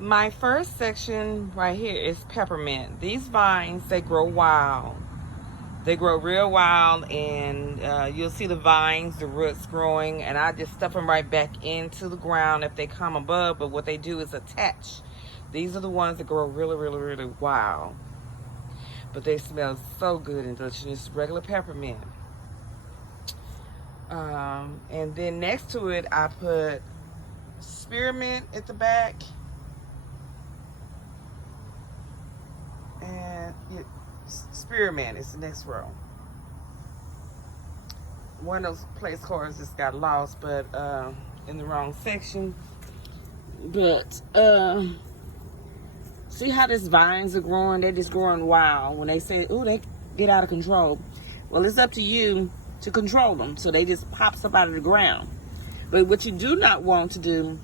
My first section right here is peppermint. These vines, they grow wild. They grow real wild, and you'll see the vines, the roots growing, and I just stuff them right back into the ground if they come above. But what they do is attach. These are the ones that grow really, really, really wild. But they smell so good and delicious. Regular peppermint. And then next to it, I put spearmint at the back. And spearmint is the next row. One of those place cards just got lost, but in the wrong section. But see how these vines are growing? They're just growing wild. When they say, "Oh, they get out of control," well, it's up to you to control them. So they just pops up out of the ground. But what you do not want to do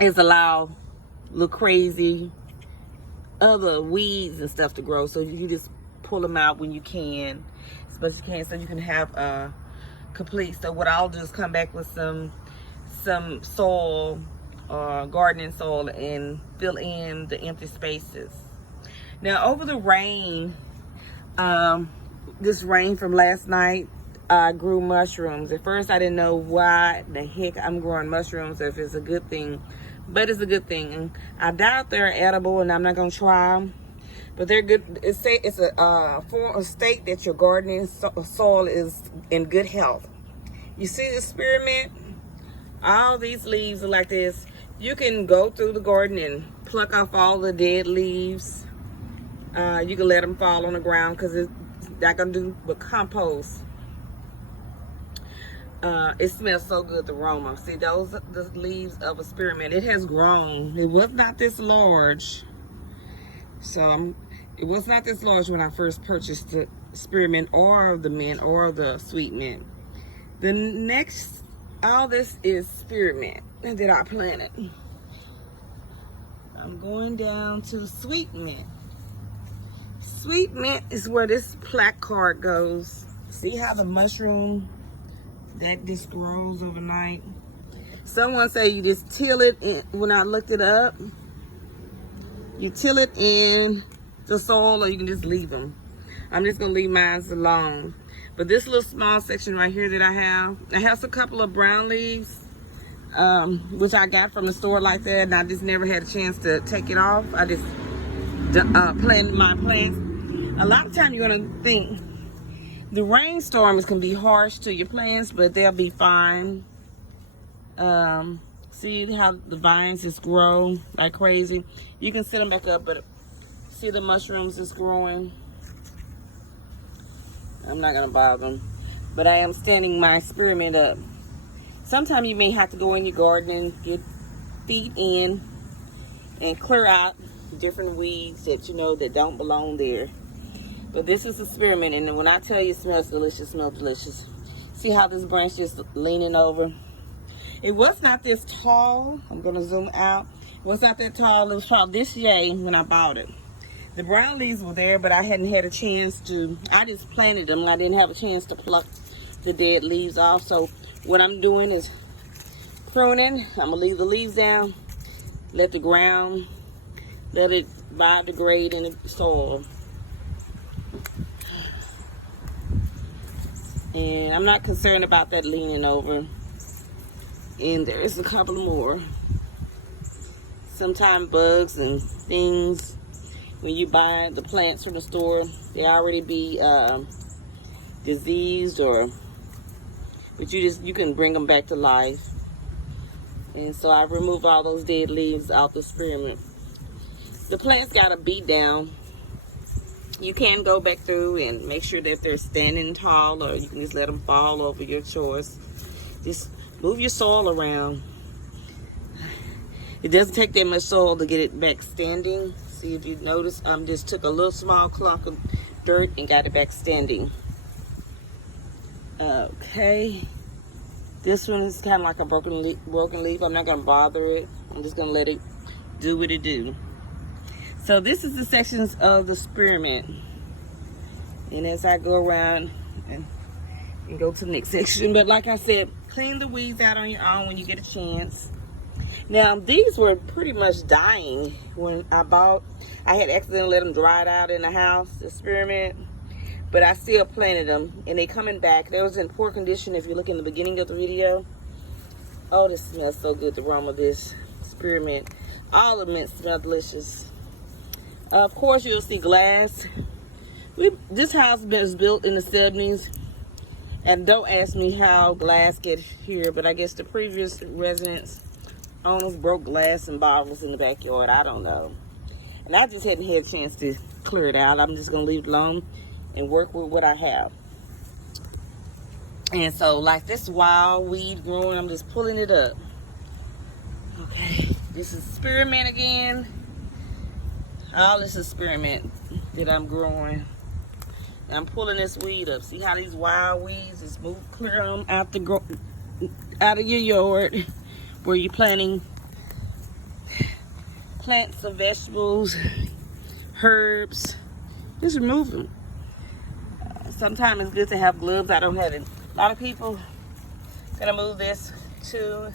is allow little crazy other weeds and stuff to grow. So you just pull them out when you can, as much as you can, so you can have a complete. So what I'll do is come back with some soil or gardening soil and fill in the empty spaces. Now over the rain, this rain from last night, I grew mushrooms. At first I didn't know why the heck I'm growing mushrooms, if it's a good thing. But it's a good thing. I doubt they're edible, and I'm not gonna try them. But they're good. It's for a state that your gardening soil is in good health. You see the spearmint? All these leaves are like this. You can go through the garden and pluck off all the dead leaves. You can let them fall on the ground because it's not gonna do but compost. It smells so good, the aroma. See, those are the leaves of a spearmint. It has grown. It was not this large. So it was not this large when I first purchased the spearmint or the mint or the sweet mint. The next, all this is spearmint that I planted. I'm going down to sweet mint. Sweet mint is where this placard goes. See how the mushroom that just grows overnight. Someone say you just till it in. When I looked it up, you till it in the soil, or you can just leave them. I'm just gonna leave mine alone. But this little small section right here that I have a couple of brown leaves, which I got from the store like that, and I just never had a chance to take it off. I just planted my plants. A lot of times you're gonna think the rainstorms can be harsh to your plants, but they'll be fine. See how the vines just grow like crazy. You can set them back up, but see the mushrooms is growing. I'm not gonna bother them, but I am standing my spearmint up. Sometimes you may have to go in your garden and get feet in and clear out different weeds that you know that don't belong there. But this is a spearmint, and when I tell you it smells delicious, smells delicious. See how this branch is leaning over? It was not this tall. I'm gonna zoom out. It was not that tall. It was probably this yay when I bought it. The brown leaves were there, but I hadn't had a chance to. I just planted them. I didn't have a chance to pluck the dead leaves off. So what I'm doing is pruning. I'm gonna leave the leaves down, let the ground, let it biodegrade in the soil. And I'm not concerned about that leaning over. And there's a couple more. Sometimes bugs and things, when you buy the plants from the store, they already be diseased, but you can bring them back to life. And so I removed all those dead leaves out the spearmint. The plants got a beat down. You can go back through and make sure that they're standing tall, or you can just let them fall over, your choice. Just move your soil around. It doesn't take that much soil to get it back standing. See if you notice, just took a little small clunk of dirt and got it back standing. Okay. This one is kind of like a broken leaf. I'm not going to bother it. I'm just going to let it do what it do. So this is the sections of the spearmint. And as I go around and go to the next section. But like I said, clean the weeds out on your own when you get a chance. Now, these were pretty much dying when I bought. I had accidentally let them dry out in the house, the spearmint. But I still planted them, and they coming back. They was in poor condition if you look in the beginning of the video. Oh, this smells so good, the aroma of this spearmint. All the mint smell delicious. Of course, you'll see glass. This house was built in the 70s. And don't ask me how glass get here, but I guess the previous residents, owners broke glass and bottles in the backyard. I don't know. And I just hadn't had a chance to clear it out. I'm just going to leave it alone and work with what I have. And so, like this wild weed growing, I'm just pulling it up. Okay, this is spearmint again. All this is spearmint that I'm growing. And I'm pulling this weed up. See how these wild weeds just move clear them out of your yard where you're planting plants of vegetables, herbs. Just remove them. Sometimes it's good to have gloves. I don't have it. A lot of people gonna move this too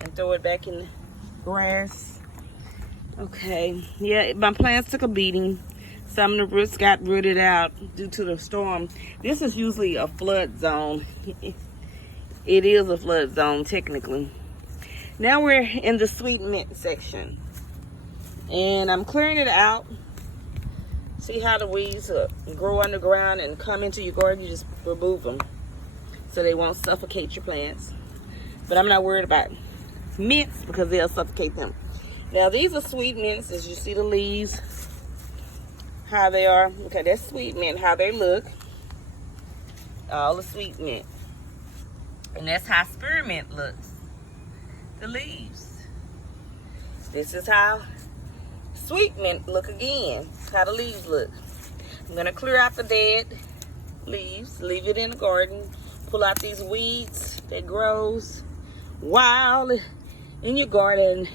and throw it back in the grass. Okay, yeah, my plants took a beating. Some of the roots got rooted out due to the storm. This is usually a flood zone. It is a flood zone technically. Now we're in the sweet mint section, and I'm clearing it out. See how the weeds grow underground and come into your garden? You just remove them so they won't suffocate your plants. But I'm not worried about mints because they'll suffocate them. Now these are sweet mints, as you see the leaves, how they are. Okay, that's sweet mint, how they look. All the sweet mint. And that's how spearmint looks. The leaves. This is how sweet mint look again, how the leaves look. I'm gonna clear out the dead leaves, leave it in the garden, pull out these weeds that grows wild in your garden.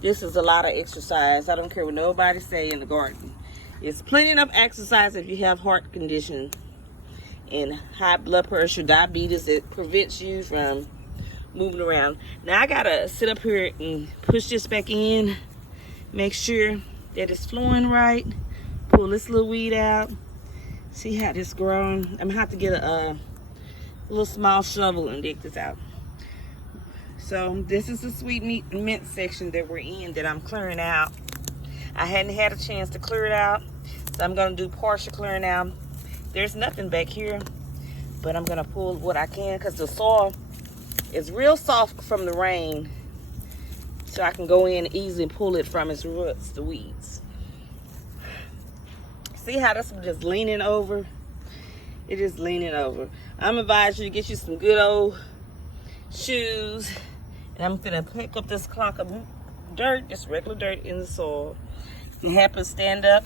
This is a lot of exercise. I don't care what nobody say in the garden. It's plenty enough exercise if you have heart condition and high blood pressure, diabetes. It prevents you from moving around. Now I gotta sit up here and push this back in. Make sure that it's flowing right. Pull this little weed out. See how this growing. I'm gonna have to get a little small shovel and dig this out. So this is the sweet mint section that we're in that I'm clearing out. I hadn't had a chance to clear it out, so I'm gonna do partial clearing out. There's nothing back here, but I'm gonna pull what I can because the soil is real soft from the rain. So I can go in and easily pull it from its roots, the weeds. See how this one just leaning over? It is leaning over. I'm advising you to get you some good old shoes. And I'm gonna pick up this clunk of dirt, just regular dirt in the soil. And help it stand up.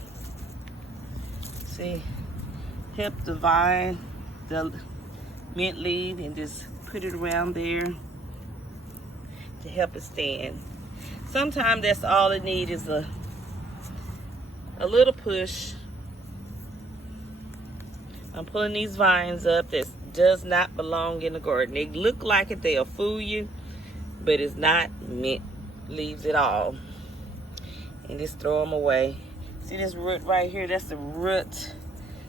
See, help the vine, the mint leaf, and just put it around there to help it stand. Sometimes that's all it needs is a little push. I'm pulling these vines up that does not belong in the garden. They look like it, they'll fool you, but it's not mint leaves at all. And just throw them away. See this root right here? That's the root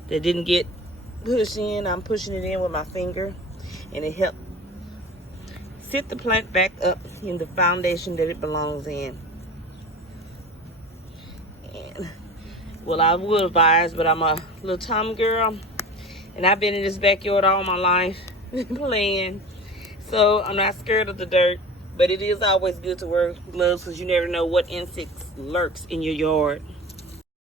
that didn't get pushed in. I'm pushing it in with my finger, and it helps sit the plant back up in the foundation that it belongs in. And, well, I would advise, but I'm a little Tom girl, and I've been in this backyard all my life playing, so I'm not scared of the dirt. But it is always good to wear gloves because you never know what insects lurks in your yard.